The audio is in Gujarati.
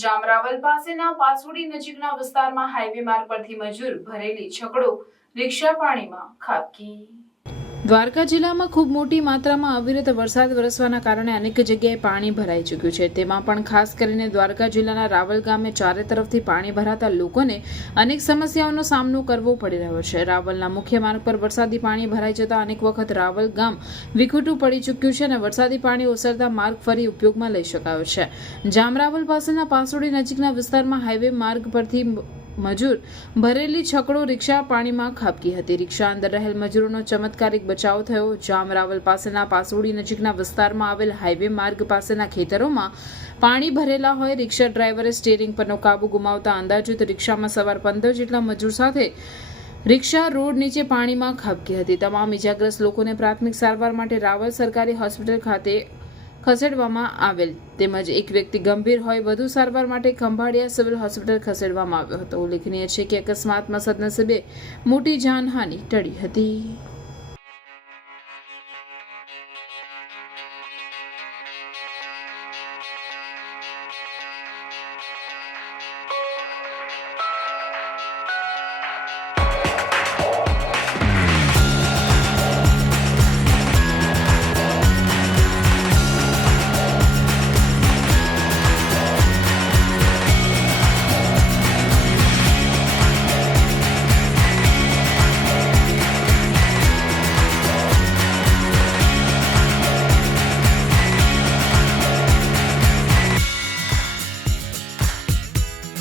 જામરાવલ પાસેના પાસોડી નજીકના વિસ્તારમાં હાઈવે માર્ગ પરથી મજૂર ભરેલી છકડો રિક્ષા પાણીમાં ખાબકી। દ્વારકા જિલ્લામાં ખૂબ મોટી માત્રામાં અવિરત વરસાદ વરસવાના કારણે અનેક જગ્યાએ પાણી ભરાઈ ચૂક્યું છે। તેમાં પણ ખાસ કરીને દ્વારકા જિલ્લાના રાવલ ગામે ચારે તરફથી પાણી ભરાતા લોકોને અનેક સમસ્યાઓનો સામનો કરવો પડી રહ્યો છે। રાવલના મુખ્ય માર્ગ પર વરસાદી પાણી ભરાઈ જતા અનેક વખત રાવલ ગામ વિખૂટું પડી ચૂક્યું છે અને વરસાદી પાણી ઓસરતા માર્ગ ફરી ઉપયોગમાં લઈ શકાયો છે। જામરાવલ પાસેના પાસોડી નજીકના વિસ્તારમાં હાઈવે માર્ગ પરથી મજૂર ભરેલી છકડો રિક્ષા પાણીમાં ખાબકી હતી। રિક્ષા અંદર રહેલ મજૂરોનો ચમત્કારિક બચાવ થયો। જામરાવલ પાસેના પાસોડી નજીકના વિસ્તારમાં આવેલ હાઈવે માર્ગ પાસેના ખેતરોમાં પાણી ભરેલા હોય રિક્ષા ડ્રાઈવરે સ્ટીયરિંગ પરનો કાબુ ગુમાવતા અંદાજિત રિક્ષામાં સવાર 15 જેટલા મજૂર સાથે રિક્ષા રોડ નીચે પાણીમાં ખાબકી હતી। તમામ ઇજાગ્રસ્ત લોકોને પ્રાથમિક સારવાર માટે રાવલ સરકારી હોસ્પિટલ ખાતે ખસેડવામાં આવેલ તેમજ એક વ્યક્તિ ગંભીર હોય વધુ સારવાર માટે ખંભાળિયા સિવિલ હોસ્પિટલ ખસેડવામાં આવ્યો હતો। ઉલ્લેખનીય છે કે અકસ્માતમાં સદનસીબે મોટી જાનહાનિ ટળી હતી।